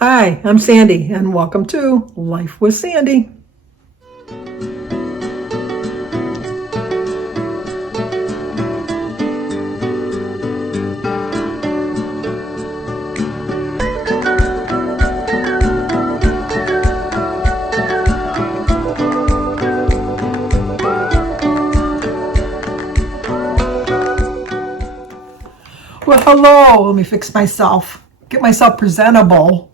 Hi, I'm Sandy, and welcome to Life with Sandy. Well, hello. Let me fix myself, get myself presentable.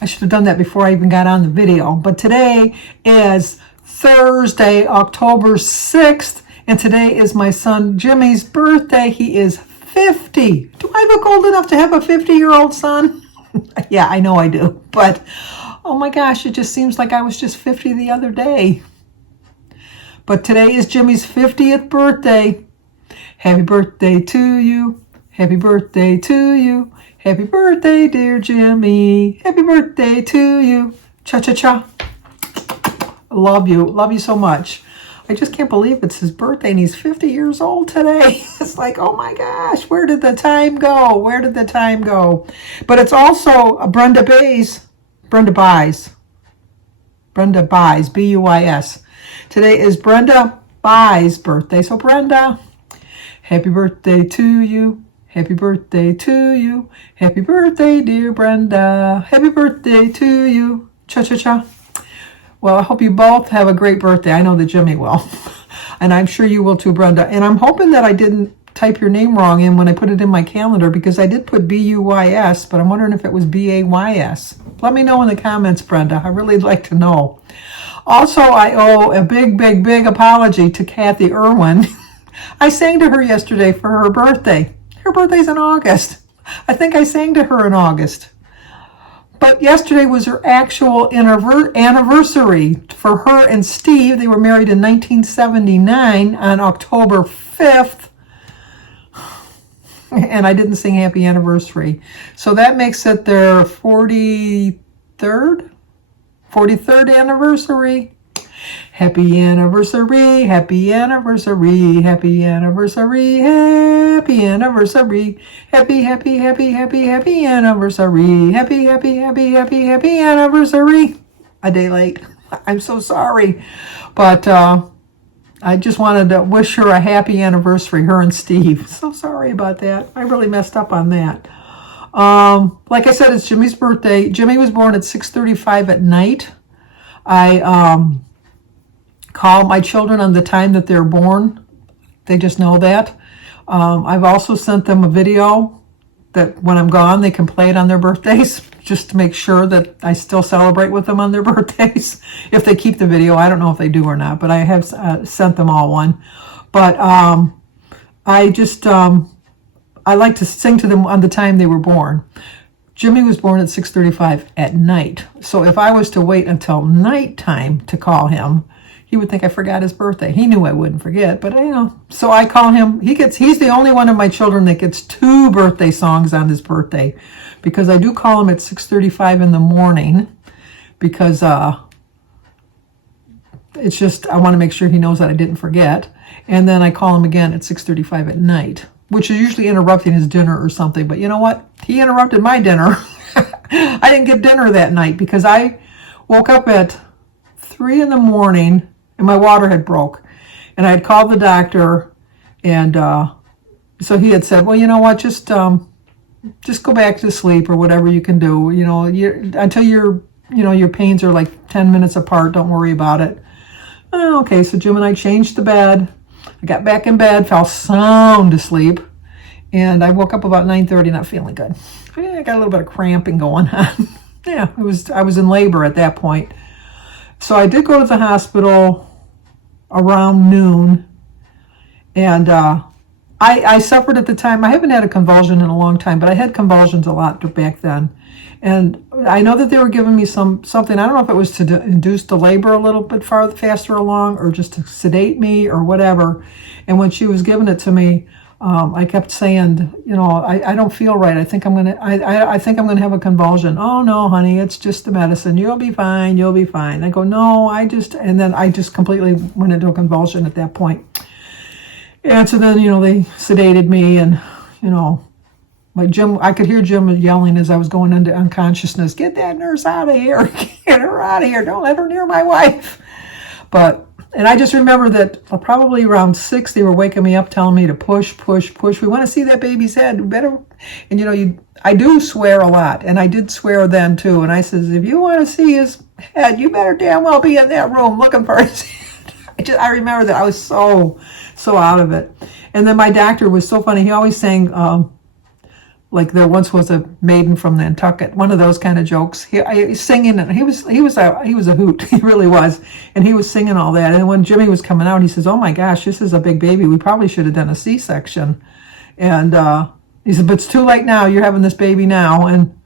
I should have done that before I even got on the video. But today is Thursday, October 6th, and today is my son Jimmy's birthday. He is 50. Do I look old enough to have a 50-year-old son? Yeah, I know I do. But, oh my gosh, it just seems like I was just 50 the other day. But today is Jimmy's 50th birthday. Happy birthday to you. Happy birthday to you. Happy birthday, dear Jimmy. Happy birthday to you. Cha-cha-cha. Love you. Love you so much. I just can't believe it's his birthday and he's 50 years old today. It's like, oh my gosh, where did the time go? Where did the time go? But it's also Brenda Buys, B-U-I-S. Today is Brenda Buys' birthday. So Brenda, happy birthday to you. Happy birthday to you. Happy birthday, dear Brenda. Happy birthday to you. Cha-cha-cha. Well, I hope you both have a great birthday. I know that Jimmy will. And I'm sure you will too, Brenda. And I'm hoping that I didn't type your name wrong in when I put it in my calendar, because I did put B-U-Y-S, but I'm wondering if it was B-A-Y-S. Let me know in the comments, Brenda. I really like to know. Also, I owe a big apology to Kathy Irwin. I sang to her yesterday for her birthday. Her birthday's in August. I think I sang to her in August. But yesterday was her actual anniversary for her and Steve. They were married in 1979 on October 5th. And I didn't sing happy anniversary. So that makes it their 43rd anniversary. Happy anniversary, happy anniversary, happy anniversary, happy anniversary, happy anniversary, happy anniversary. A day late. I'm so sorry. But I just wanted to wish her a happy anniversary, her and Steve. So sorry about that. I really messed up on that. Like I said, it's Jimmy's birthday. Jimmy was born at 6:35 at night. I call my children on the time that they're born. They just know that. I've also sent them a video that when I'm gone, they can play it on their birthdays, just to make sure that I still celebrate with them on their birthdays. If they keep the video, I don't know if they do or not, but I have sent them all one. But I like to sing to them on the time they were born. Jimmy was born at 6:35 at night. So if I was to wait until nighttime to call him, he would think I forgot his birthday. He knew I wouldn't forget, but so I call him. He's the only one of my children that gets 2 birthday songs on his birthday, because I do call him at 6:35 in the morning, because it's just, I want to make sure he knows that I didn't forget. And then I call him again at 6:35 at night, which is usually interrupting his dinner or something. But you know what? He interrupted my dinner. I didn't get dinner that night because I woke up at 3 in the morning and my water had broke. And I had called the doctor, and so he had said, well, you know what, just go back to sleep or whatever you can do. Until your pains are like 10 minutes apart, don't worry about it. Okay, so Jim and I changed the bed. I got back in bed, fell sound asleep, and I woke up about 9:30 not feeling good. I got a little bit of cramping going on. Yeah, I was in labor at that point. So I did go to the hospital around noon, and I suffered at the time. I haven't had a convulsion in a long time, but I had convulsions a lot back then. And I know that they were giving me something. I don't know if it was to induce the labor a little bit faster along, or just to sedate me or whatever. And when she was giving it to me, I kept saying, I don't feel right. I think I'm gonna have a convulsion. Oh no, honey, it's just the medicine. You'll be fine. You'll be fine. I go, no, and then I just completely went into a convulsion at that point. And so then, they sedated me, and Jim, I could hear Jim yelling as I was going into unconsciousness, get that nurse out of here, get her out of here, don't let her near my wife. And I just remember that probably around 6, they were waking me up, telling me to push. We want to see that baby's head. We better, and I do swear a lot, and I did swear then too. And I says, if you want to see his head, you better damn well be in that room looking for his head. I remember that I was so out of it. And then my doctor was so funny. He always sang, like there once was a maiden from Nantucket, one of those kind of jokes. He was singing, and he was a hoot. He really was, and he was singing all that. And when Jimmy was coming out, he says, "Oh my gosh, this is a big baby. We probably should have done a C-section." And he said, "But it's too late now. You're having this baby now." And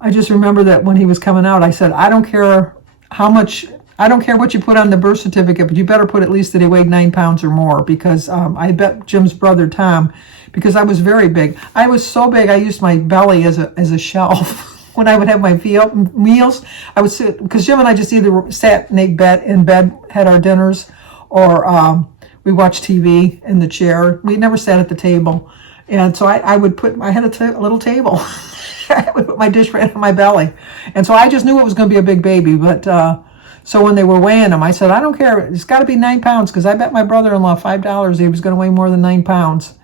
I just remember that when he was coming out, I said, "I don't care what you put on the birth certificate, but you better put at least that he weighed 9 pounds or more," because I bet Jim's brother Tom, because I was very big. I was so big, I used my belly as a shelf. When I would have my meals, I would sit, because Jim and I just either sat in bed, had our dinners, or we watched TV in the chair. We never sat at the table. And so I had a little table. I would put my dish right on my belly. And so I just knew it was going to be a big baby. But so when they were weighing him, I said, "I don't care. It's got to be 9 pounds," because I bet my brother-in-law $5 he was going to weigh more than 9 pounds.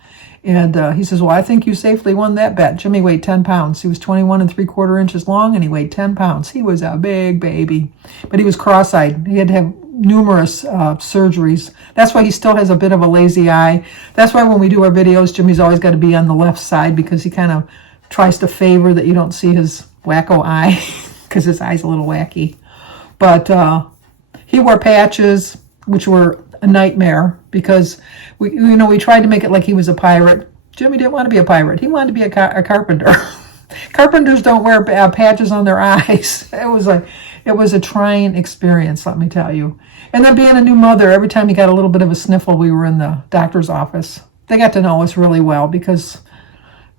And he says, "Well, I think you safely won that bet." Jimmy weighed 10 pounds. He was 21 3/4 inches long, and he weighed 10 pounds. He was a big baby. But he was cross-eyed. He had to have numerous surgeries. That's why he still has a bit of a lazy eye. That's why when we do our videos, Jimmy's always got to be on the left side, because he kind of tries to favor that you don't see his wacko eye, because his eye's a little wacky. But he wore patches, which were a nightmare, because we tried to make it like he was a pirate. Jimmy didn't want to be a pirate. He wanted to be a carpenter. Carpenters don't wear patches on their eyes. It was a trying experience, let me tell you. And then being a new mother, every time he got a little bit of a sniffle, we were in the doctor's office. They got to know us really well,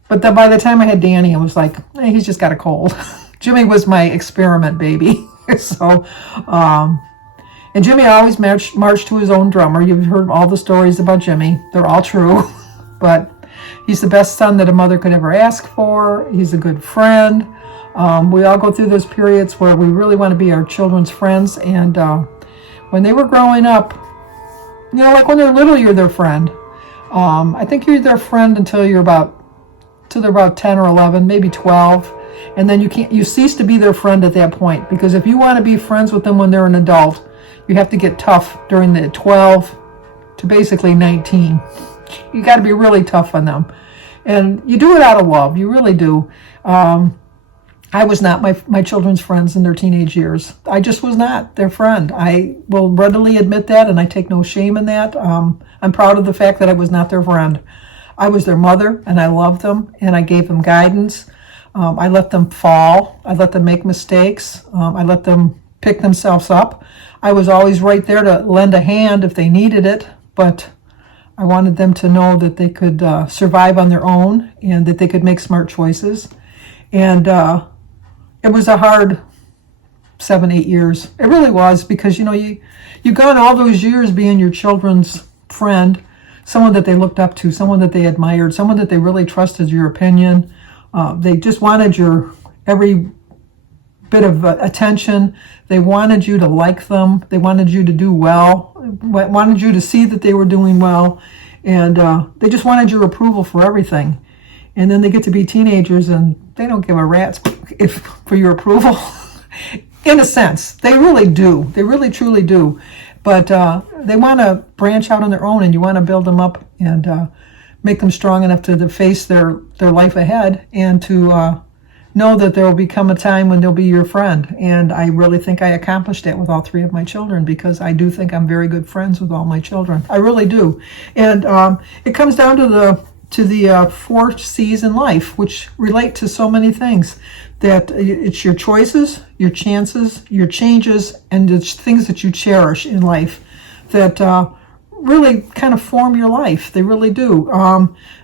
but then by the time I had Danny, I was like, hey, he's just got a cold. Jimmy was my experiment baby. So, and Jimmy always marched to his own drummer. You've heard all the stories about Jimmy. They're all true. But he's the best son that a mother could ever ask for. He's a good friend. We all go through those periods where we really want to be our children's friends. And when they were growing up, like when they're little, you're their friend. I think you're their friend until they're about 10 or 11, maybe 12. And then you cease to be their friend at that point, because if you want to be friends with them when they're an adult, you have to get tough during the 12 to basically 19. You got to be really tough on them, and you do it out of love. You really do. I was not my children's friends in their teenage years. I just was not their friend. I will readily admit that, and I take no shame in that. I'm proud of the fact that I was not their friend. I was their mother, and I loved them, and I gave them guidance. I let them fall. I let them make mistakes. I let them pick themselves up. I was always right there to lend a hand if they needed it, but I wanted them to know that they could survive on their own, and that they could make smart choices. And it was a hard 7-8 years. It really was, because you've gone all those years being your children's friend, someone that they looked up to, someone that they admired, someone that they really trusted your opinion. They just wanted your every bit of attention. They wanted you to like them. They wanted you to do well. Wanted you to see that they were doing well. And they just wanted your approval for everything. And then they get to be teenagers, and they don't give a rat's for your approval. In a sense, they really do. They really, truly do. But they want to branch out on their own, and you want to build them up and make them strong enough to face their life ahead, and to know that there will become a time when they'll be your friend. And I really think I accomplished that with all 3 of my children, because I do think I'm very good friends with all my children. I really do. And it comes down to the 4 C's in life, which relate to so many things. That it's your choices, your chances, your changes, and it's things that you cherish in life that really kind of form your life. They really do.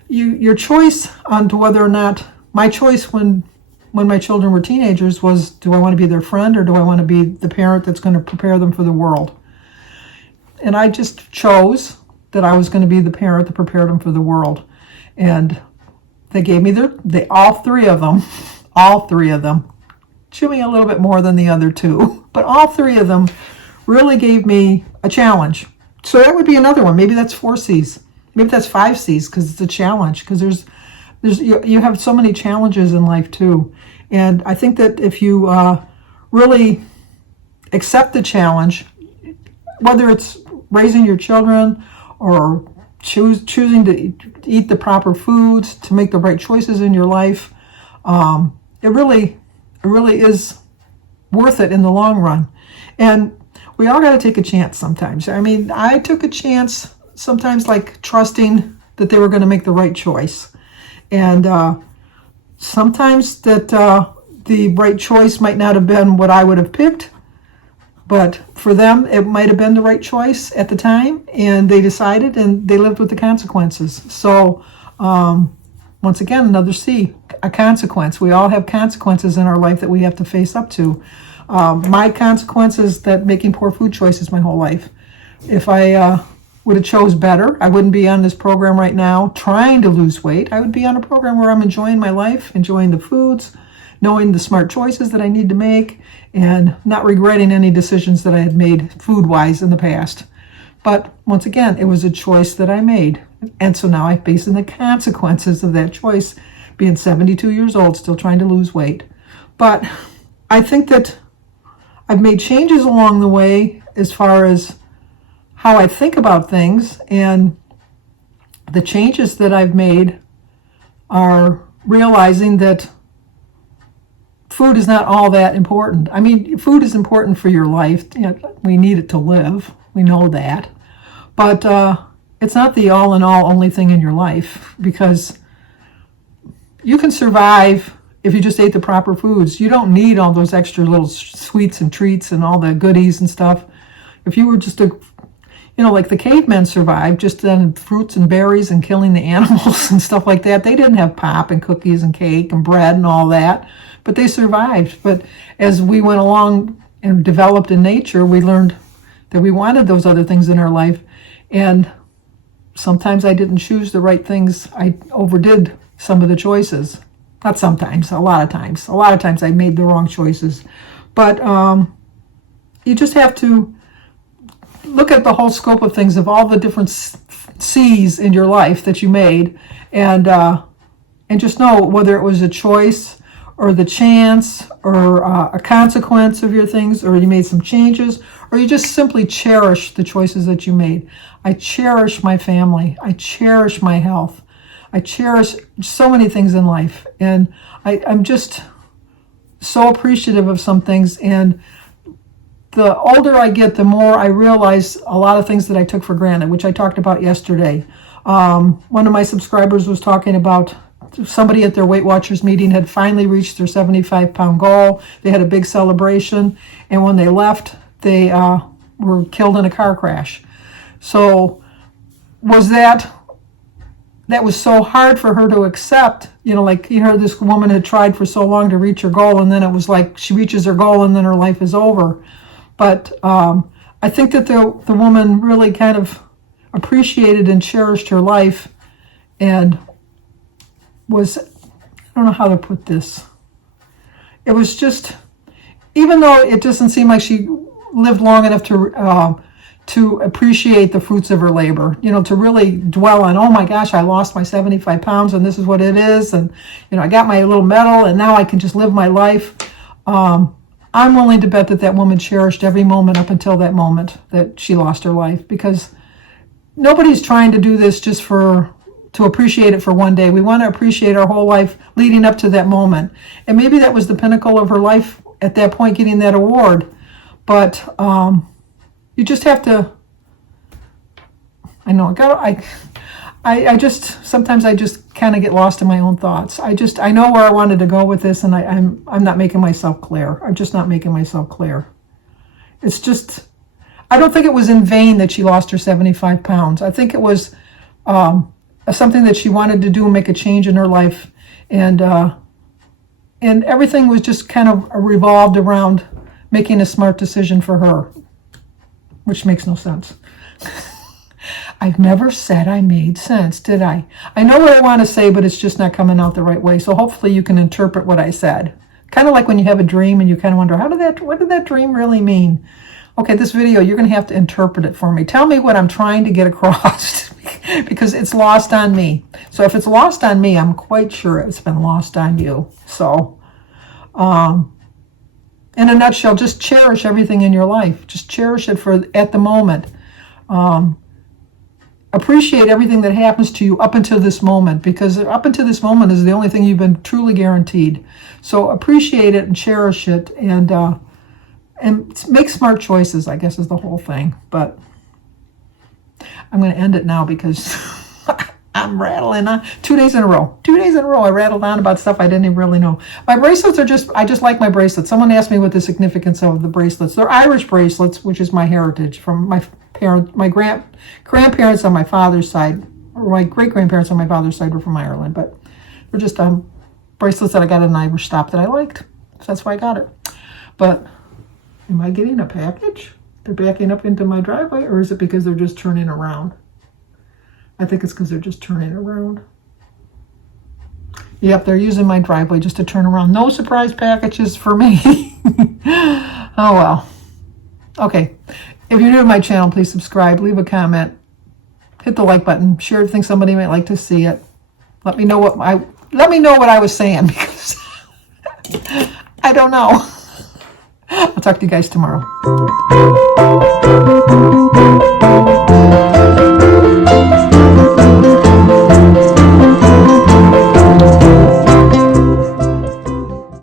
Your choice on to whether or not, my choice when my children were teenagers was, do I want to be their friend, or do I want to be the parent that's going to prepare them for the world? And I just chose that I was going to be the parent that prepared them for the world. And They gave me all three of them, chewing a little bit more than the other two, but all three of them really gave me a challenge. So that would be another one. Maybe that's 4 C's. Maybe that's 5 C's, because it's a challenge. Because you have so many challenges in life too. And I think that if you really accept the challenge, whether it's raising your children or choosing to eat the proper foods, to make the right choices in your life, it really is worth it in the long run. And we all got to take a chance sometimes. I mean, I took a chance sometimes, like trusting that they were going to make the right choice. And sometimes that the right choice might not have been what I would have picked, but for them, it might have been the right choice at the time, and they decided, and they lived with the consequences. So, once again, another C, a consequence. We all have consequences in our life that we have to face up to. My consequence is that making poor food choices my whole life. If I would have chose better, I wouldn't be on this program right now trying to lose weight. I would be on a program where I'm enjoying my life, enjoying the foods, knowing the smart choices that I need to make, and not regretting any decisions that I had made food-wise in the past. But once again, it was a choice that I made. And so now I'm facing the consequences of that choice, being 72 years old, still trying to lose weight. But I think that I've made changes along the way as far as how I think about things, and the changes that I've made are realizing that food is not all that important. I mean, food is important for your life. You know, we need it to live. We know that. But it's not the all-in-all only thing in your life, because you can survive if you just ate the proper foods. You don't need all those extra little sweets and treats and all the goodies and stuff. If you were just like the cavemen survived just on fruits and berries and killing the animals and stuff like that. They didn't have pop and cookies and cake and bread and all that, but they survived. But as we went along and developed in nature, we learned that we wanted those other things in our life. And sometimes I didn't choose the right things. I overdid some of the choices. Not sometimes, a lot of times. A lot of times I made the wrong choices. But you just have to look at the whole scope of things, of all the different C's in your life that you made, and just know whether it was a choice or the chance or a consequence of your things, or you made some changes, or you just simply cherish the choices that you made. I cherish my family. I cherish my health. I cherish so many things in life, and I'm just so appreciative of some things. And the older I get, the more I realize a lot of things that I took for granted, which I talked about yesterday. One of my subscribers was talking about somebody at their Weight Watchers meeting had finally reached their 75-pound goal. They had a big celebration, and when they left, they were killed in a car crash. So that was so hard for her to accept, this woman had tried for so long to reach her goal, and then it was like she reaches her goal and then her life is over. But I think that the woman really kind of appreciated and cherished her life, and was, I don't know how to put this. It was just, even though it doesn't seem like she lived long enough to appreciate the fruits of her labor, to really dwell on, oh my gosh, I lost my 75 pounds and this is what it is. And, I got my little medal and now I can just live my life. I'm willing to bet that woman cherished every moment up until that moment that she lost her life, because nobody's trying to do this just to appreciate it for one day. We want to appreciate our whole life leading up to that moment. And maybe that was the pinnacle of her life at that point, getting that award. But you just have to, sometimes I just kind of get lost in my own thoughts. I know where I wanted to go with this, and I'm not making myself clear. I'm just not making myself clear. It's just, I don't think it was in vain that she lost her 75 pounds. I think it was something that she wanted to do and make a change in her life. And everything was just kind of revolved around making a smart decision for her, which makes no sense. I've never said I made sense, did I? I know what I want to say, but it's just not coming out the right way. So hopefully you can interpret what I said. Kind of like when you have a dream and you kind of wonder, what did that dream really mean? Okay, this video, you're going to have to interpret it for me. Tell me what I'm trying to get across because it's lost on me. So if it's lost on me, I'm quite sure it's been lost on you. So, in a nutshell, just cherish everything in your life. Just cherish it at the moment. Appreciate everything that happens to you up until this moment, because up until this moment is the only thing you've been truly guaranteed. So appreciate it and cherish it, and make smart choices, I guess, is the whole thing. But I'm going to end it now because I'm rattling on. 2 days in a row. 2 days in a row I rattled on about stuff I didn't even really know. My bracelets are I just like my bracelets. Someone asked me what the significance of the bracelets. They're Irish bracelets, which is my heritage from my grandparents on my father's side, or my great-grandparents on my father's side were from Ireland, but they're just bracelets that I got at an Irish stop that I liked. So that's why I got it. But am I getting a package? They're backing up into my driveway, or is it because they're just turning around? I think it's because they're just turning around. Yep, they're using my driveway just to turn around. No surprise packages for me. Oh, well. Okay. If you're new to my channel, please subscribe, leave a comment, hit the like button, share if you think somebody might like to see it. Let me know what I was saying, because I don't know. I'll talk to you guys tomorrow.